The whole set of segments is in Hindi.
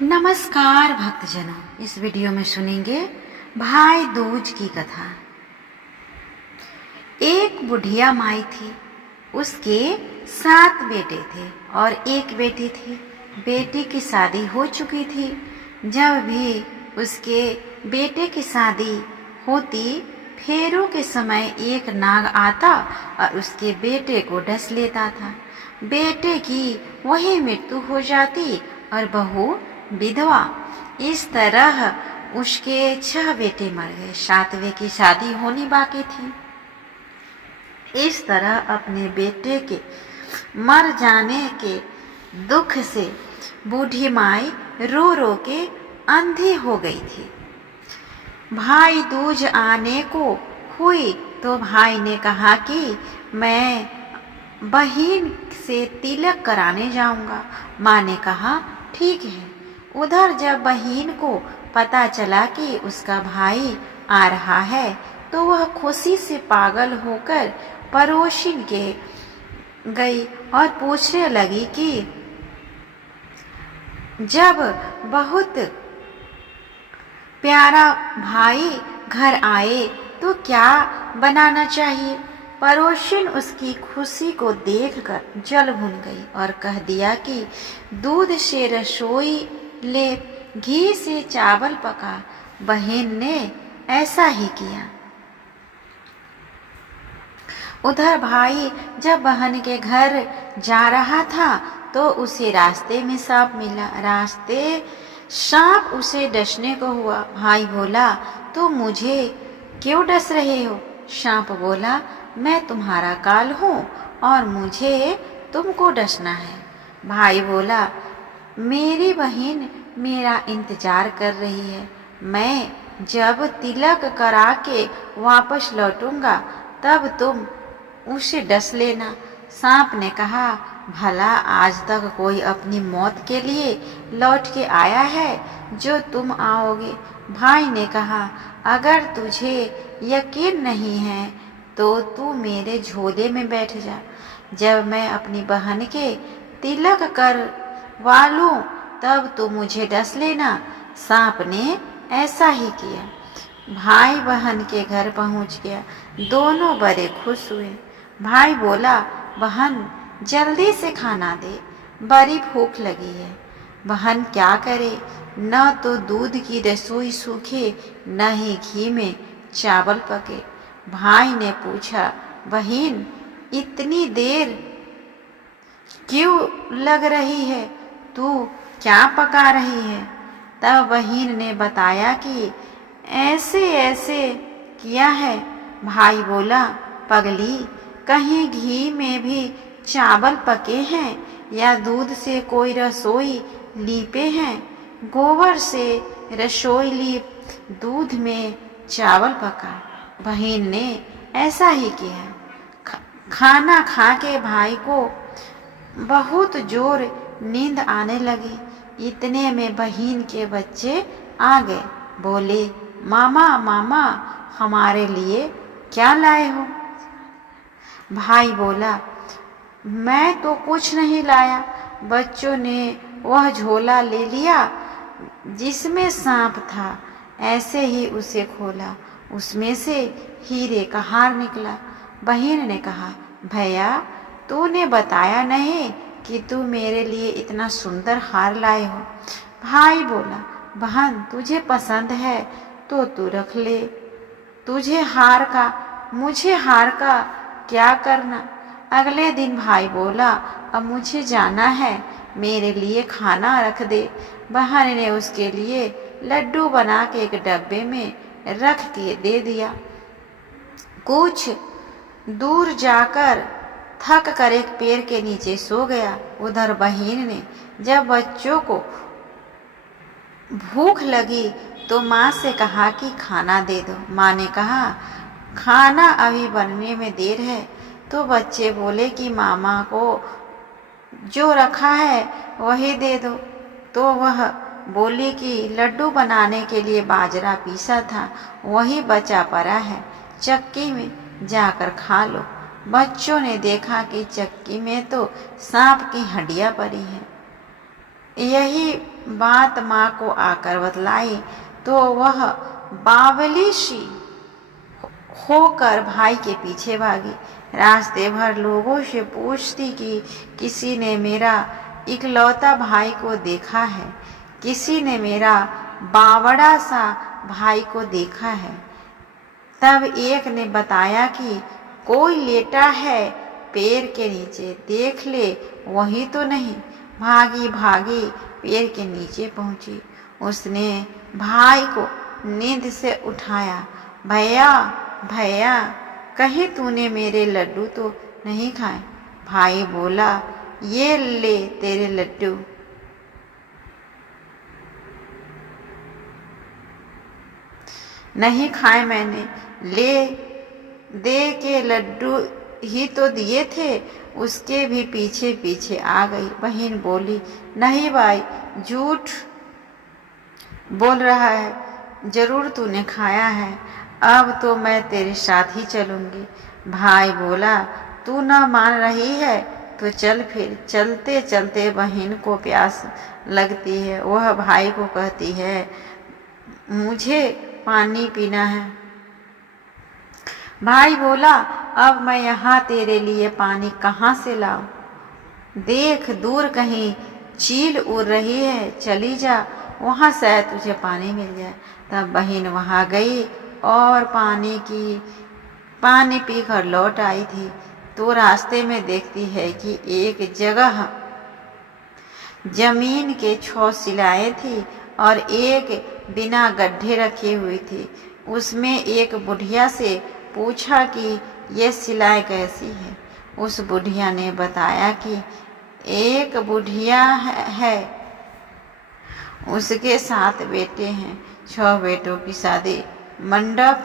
नमस्कार भक्तजनों, इस वीडियो में सुनेंगे भाई दूज की कथा। एक बुढ़िया माई थी, उसके 7 बेटे थे और एक बेटी थी। बेटी की शादी हो चुकी थी। जब भी उसके बेटे की शादी होती, फेरों के समय एक नाग आता और उसके बेटे को डस लेता था। बेटे की वही मृत्यु हो जाती और बहू विधवा। इस तरह उसके 6 बेटे मर गए। 7वें की शादी होनी बाकी थी। इस तरह अपने बेटे के मर जाने के दुख से बूढ़ी माई रो रो के अंधी हो गई थी। भाई दूज आने को हुई तो भाई ने कहा कि मैं बहन से तिलक कराने जाऊंगा। माँ ने कहा ठीक है। उधर जब बहन को पता चला कि उसका भाई आ रहा है तो वह खुशी से पागल होकर पड़ोसिन के गई और पूछने लगी कि जब बहुत प्यारा भाई घर आए तो क्या बनाना चाहिए। पड़ोसिन उसकी खुशी को देखकर जल भुन गई और कह दिया कि दूध से रसोई ले, घी से चावल पका। बहन ने ऐसा ही किया। उधर भाई जब बहन के घर जा रहा था तो उसे रास्ते में सांप मिला। सांप उसे डसने को हुआ। भाई बोला, तो मुझे क्यों डस रहे हो? सांप बोला, मैं तुम्हारा काल हूँ और मुझे तुमको डसना है। भाई बोला, मेरी बहन मेरा इंतजार कर रही है। मैं जब तिलक करा के वापस लौटूंगा तब तुम उसे डस लेना। सांप ने कहा, भला आज तक कोई अपनी मौत के लिए लौट के आया है जो तुम आओगे? भाई ने कहा, अगर तुझे यकीन नहीं है तो तू मेरे झोले में बैठ जा। जब मैं अपनी बहन के तिलक करवा लूं तब तू मुझे डस लेना। सांप ने ऐसा ही किया। भाई बहन के घर पहुंच गया। दोनों बड़े खुश हुए। भाई बोला, बहन जल्दी से खाना दे, बड़ी भूख लगी है। बहन क्या करे, न तो दूध की रसोई सूखे न ही घी में चावल पके। भाई ने पूछा, बहन इतनी देर क्यों लग रही है, तू क्या पका रही है? तब बहन ने बताया कि ऐसे ऐसे किया है। भाई बोला, पगली, कहीं घी में भी चावल पके हैं या दूध से कोई रसोई लीपे हैं? गोबर से रसोई लीप, दूध में चावल पका। बहन ने ऐसा ही किया। खाना खा के भाई को बहुत जोर नींद आने लगी। इतने में बहन के बच्चे आ गए। बोले, मामा मामा, हमारे लिए क्या लाए हो? भाई बोला, मैं तो कुछ नहीं लाया। बच्चों ने वह झोला ले लिया जिसमें सांप था। ऐसे ही उसे खोला, उसमें से हीरे का हार निकला। बहन ने कहा, भैया तूने बताया नहीं कि तू मेरे लिए इतना सुंदर हार लाए हो। भाई बोला, बहन तुझे पसंद है तो तू रख ले। तुझे हार का, मुझे हार का क्या करना? अगले दिन भाई बोला, अब मुझे जाना है, मेरे लिए खाना रख दे। बहन ने उसके लिए लड्डू बना के एक डब्बे में रख के दे दिया। कुछ दूर जाकर थक कर एक पेड़ के नीचे सो गया। उधर बहन ने जब बच्चों को भूख लगी तो माँ से कहा कि खाना दे दो। माँ ने कहा, खाना अभी बनने में देर है। तो बच्चे बोले कि मामा को जो रखा है वही दे दो। तो वह बोली कि लड्डू बनाने के लिए बाजरा पीसा था, वही बचा पड़ा है, चक्की में जाकर खा लो। बच्चों ने देखा कि चक्की में तो सांप की हड्डियां पड़ी हैं। यही बात माँ को आकर बतलाई तो वह बावली सी होकर भाई के पीछे भागी। रास्ते भर लोगों से पूछती कि किसी ने मेरा इकलौता भाई को देखा है, किसी ने मेरा बावड़ा सा भाई को देखा है। तब एक ने बताया कि कोई लेटा है पेड़ के नीचे, देख ले वही तो नहीं। भागी भागी पेड़ के नीचे पहुंची। उसने भाई को नींद से उठाया। भैया भैया, कहीं तूने मेरे लड्डू तो नहीं खाए? भाई बोला, ये ले तेरे लड्डू। नहीं खाए मैंने, ले दे के लड्डू ही तो दिए थे। उसके भी पीछे पीछे आ गई। बहन बोली, नहीं भाई, झूठ बोल रहा है, जरूर तूने खाया है। अब तो मैं तेरे साथ ही चलूंगी। भाई बोला, तू ना मान रही है तो चल फिर। चलते चलते बहन को प्यास लगती है। वह भाई को कहती है, मुझे पानी पीना है। भाई बोला, अब मैं यहाँ तेरे लिए पानी कहाँ से लाऊं? देख दूर कहीं चील उड़ रही है, चली जा, वहाँ शायद तुझे पानी मिल जाए। तब बहन वहाँ गई और पानी पीकर लौट आई थी तो रास्ते में देखती है कि एक जगह जमीन के 6 सिलाएं थी और एक बिना गड्ढे रखी हुई थी। उसमें एक बुढ़िया से पूछा कि ये सिलाई कैसी है। उस बुढ़िया ने बताया कि एक बुढ़िया है, उसके 7 बेटे हैं। 6 बेटों की शादी मंडप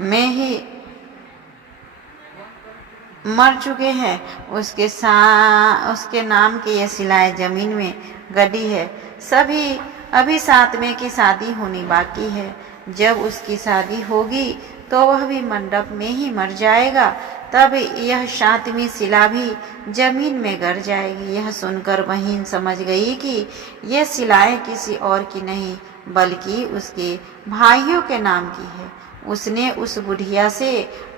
में ही मर चुके हैं। उसके नाम की ये सिलाई जमीन में गड़ी है। अभी 7वें की शादी होनी बाकी है। जब उसकी शादी होगी तो वह भी मंडप में ही मर जाएगा। तब यह 7वीं सिला भी जमीन में गड़ जाएगी। यह सुनकर बहन समझ गई कि यह सिलाएं किसी और की नहीं बल्कि उसके भाइयों के नाम की है। उसने उस बुढ़िया से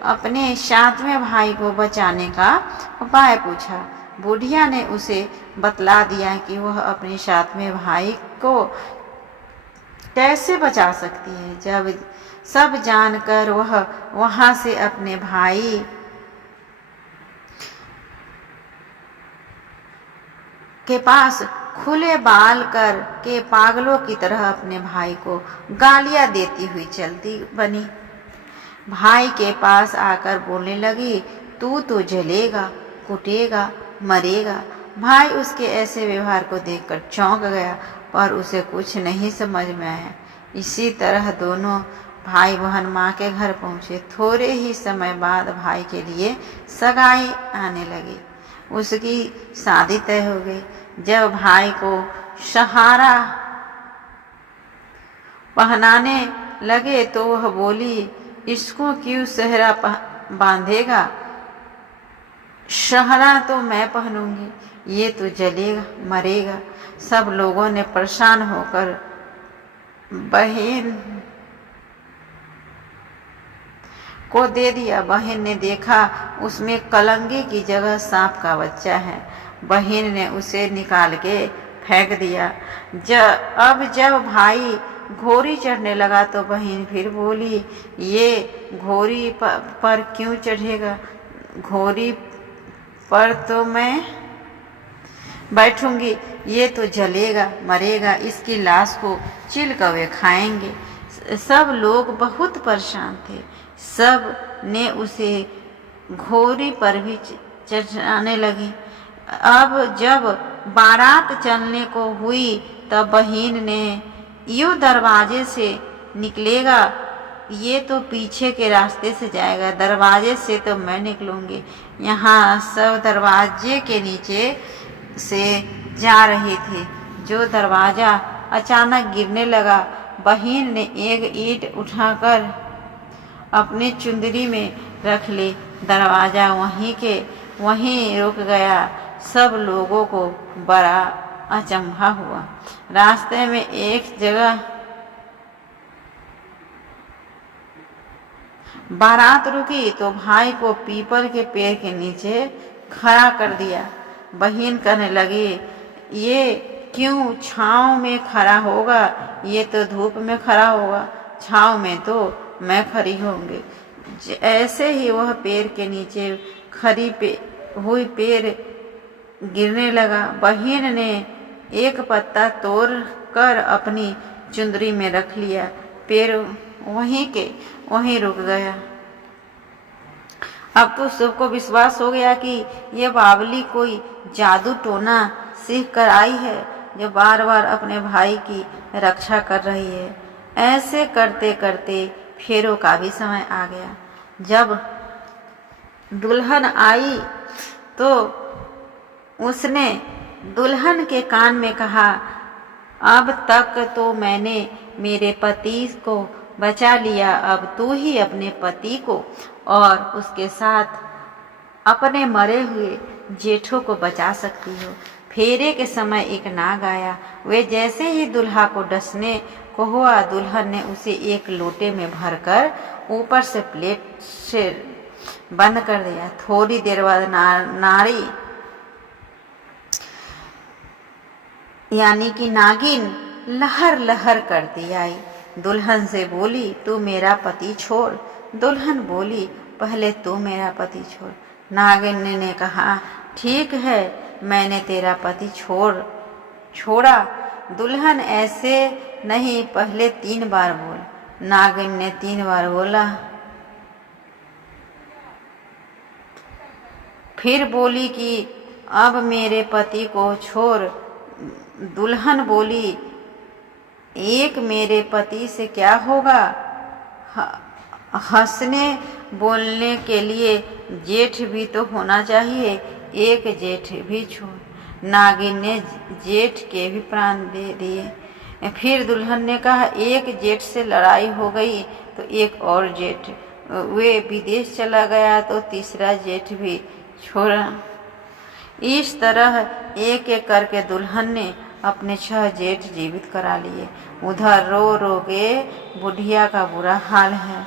अपने 7वें भाई को बचाने का उपाय पूछा। बुढ़िया ने उसे बतला दिया कि वह अपने 7वें भाई को कैसे बचा सकती है। जब सब जानकर वह वहां से अपने भाई के पास खुले बाल कर के पागलों की तरह अपने भाई को गालियां देती हुई चलती बनी। भाई के पास आकर बोलने लगी, तू तो जलेगा, कुटेगा, मरेगा। भाई उसके ऐसे व्यवहार को देखकर चौंक गया, पर उसे कुछ नहीं समझ में आया। इसी तरह दोनों भाई बहन माँ के घर पहुँचे। थोड़े ही समय बाद भाई के लिए सगाई आने लगी। उसकी शादी तय हो गई। जब भाई को सहारा पहनाने लगे तो वह बोली, इसको क्यों सहरा बांधेगा? सहरा तो मैं पहनूंगी, ये तो जलेगा, मरेगा। सब लोगों ने परेशान होकर बहन को दे दिया। बहन ने देखा उसमें कलंगी की जगह सांप का बच्चा है। बहन ने उसे निकाल के फेंक दिया। जब भाई घोड़ी चढ़ने लगा तो बहन फिर बोली, ये घोड़ी पर क्यों चढ़ेगा? घोड़ी पर तो मैं बैठूंगी, ये तो जलेगा, मरेगा, इसकी लाश को चिल कौवे खाएंगे। सब लोग बहुत परेशान थे। सब ने उसे घोड़ी पर भी चढ़ाने लगी। अब जब बारात चलने को हुई तब बहन ने, यूं दरवाजे से निकलेगा, ये तो पीछे के रास्ते से जाएगा, दरवाजे से तो मैं निकलूंगी। यहाँ सब दरवाजे के नीचे से जा रहे थे। जो दरवाजा अचानक गिरने लगा। बहन ने एक ईंट उठाकर अपनी चुंदरी में रख ली। दरवाजा वहीं रुक गया। सब लोगों को बड़ा अचंभा हुआ। रास्ते में एक जगह बारात रुकी तो भाई को पीपल के पेड़ के नीचे खड़ा कर दिया। बहन कहने लगी, ये क्यों छांव में खड़ा होगा, ये तो धूप में खड़ा होगा, छांव में तो मैं खड़ी होंगी। ऐसे ही वह पेड़ के नीचे खड़ी हुई पेड़ गिरने लगा। बहन ने एक पत्ता तोड़ कर अपनी चुंदरी में रख लिया। पेड़ वहीं के वहीं रुक गया। अब तो सबको विश्वास हो गया कि यह बावली कोई जादू टोना सीख कर आई है, जो बार बार अपने भाई की रक्षा कर रही है। ऐसे करते करते फेरों का भी समय आ गया। जब दुल्हन आई तो उसने दुल्हन के कान में कहा, अब तक तो मैंने मेरे पति को बचा लिया, अब तू ही अपने पति को और उसके साथ अपने मरे हुए जेठों को बचा सकती हो। फेरे के समय एक नाग आया। वे जैसे ही दुल्हा को डसने को हुआ, दुल्हन ने उसे एक लोटे में भरकर ऊपर से प्लेट से बंद कर दिया। थोड़ी देर बाद नारी यानी कि नागिन लहर लहर करती आई। दुल्हन से बोली, तू मेरा पति छोड़। दुल्हन बोली, पहले तू मेरा पति छोड़। नागिन ने कहा, ठीक है, मैंने तेरा पति छोड़ा। दुल्हन, ऐसे नहीं, पहले 3 बार बोल। नागिन ने 3 बार बोला। फिर बोली कि अब मेरे पति को छोड़। दुल्हन बोली, एक मेरे पति से क्या होगा, हंसने बोलने के लिए जेठ भी तो होना चाहिए, एक जेठ भी छोड़। नागिन ने जेठ के भी प्राण दे दिए। फिर दुल्हन ने कहा, एक जेठ से लड़ाई हो गई तो एक और जेठ, वे विदेश चला गया तो तीसरा जेठ भी छोड़ा। इस तरह एक एक करके दुल्हन ने अपने 6 जेठ जीवित करा लिए। उधर रो रो के बुढ़िया का बुरा हाल है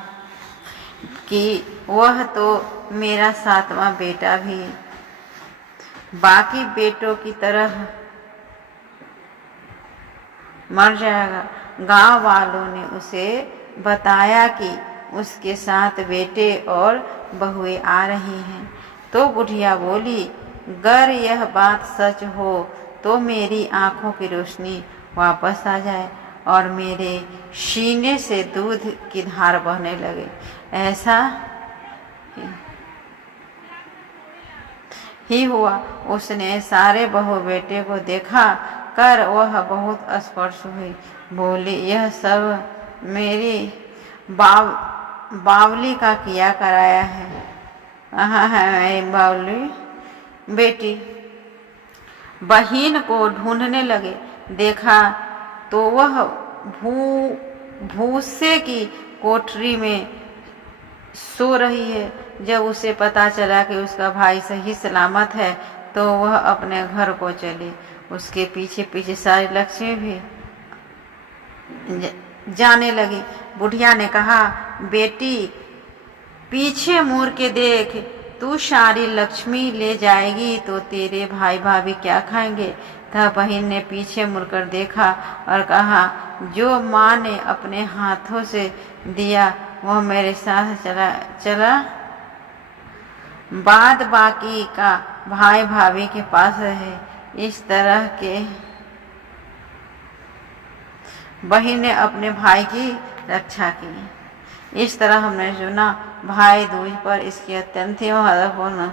कि वह तो मेरा 7वां बेटा भी बाकी बेटों की तरह मर जाएगा। गांव वालों ने उसे बताया कि उसके 7 बेटे और बहुएं आ रही हैं। तो बुढ़िया बोली, अगर यह बात सच हो तो मेरी आंखों की रोशनी वापस आ जाए और मेरे सीने से दूध की धार बहने लगे। ऐसा ही हुआ। उसने सारे बहू बेटे को देखा कर वह बहुत स्पर्श हुई। बोली, यह सब मेरी बावली का किया कराया है। कहाँ है मेरी बावली बेटी? बहन को ढूंढने लगे। देखा तो वह भूसे की कोठरी में सो रही है। जब उसे पता चला कि उसका भाई सही सलामत है तो वह अपने घर को चली। उसके पीछे पीछे सारी लक्ष्मी भी जाने लगी। बुढ़िया ने कहा, बेटी पीछे मुड़ के देख, तू सारी लक्ष्मी ले जाएगी तो तेरे भाई भाभी क्या खाएंगे? तब बहन ने पीछे मुड़कर देखा और कहा, जो माँ ने अपने हाथों से दिया वह मेरे साथ चला बाद बाकी का भाई भाभी के पास है। इस तरह के बहन ने अपने भाई की रक्षा की। इस तरह हमने सुना भाई दूज पर इसकी अत्यंत ही महत्वपूर्ण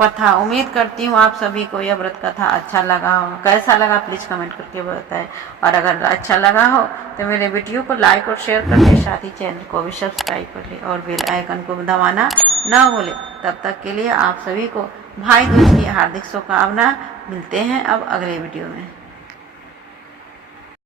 कथा। उम्मीद करती हूँ आप सभी को यह व्रत कथा अच्छा लगा हो। कैसा लगा प्लीज़ कमेंट करके बताएं, और अगर अच्छा लगा हो तो मेरे वीडियो को लाइक और शेयर करके साथ ही चैनल को भी सब्सक्राइब कर ले और बेल आइकन को दबाना न भूले। तब तक के लिए आप सभी को भाई दूज की हार्दिक शुभकामना। मिलते हैं अब अगले वीडियो में।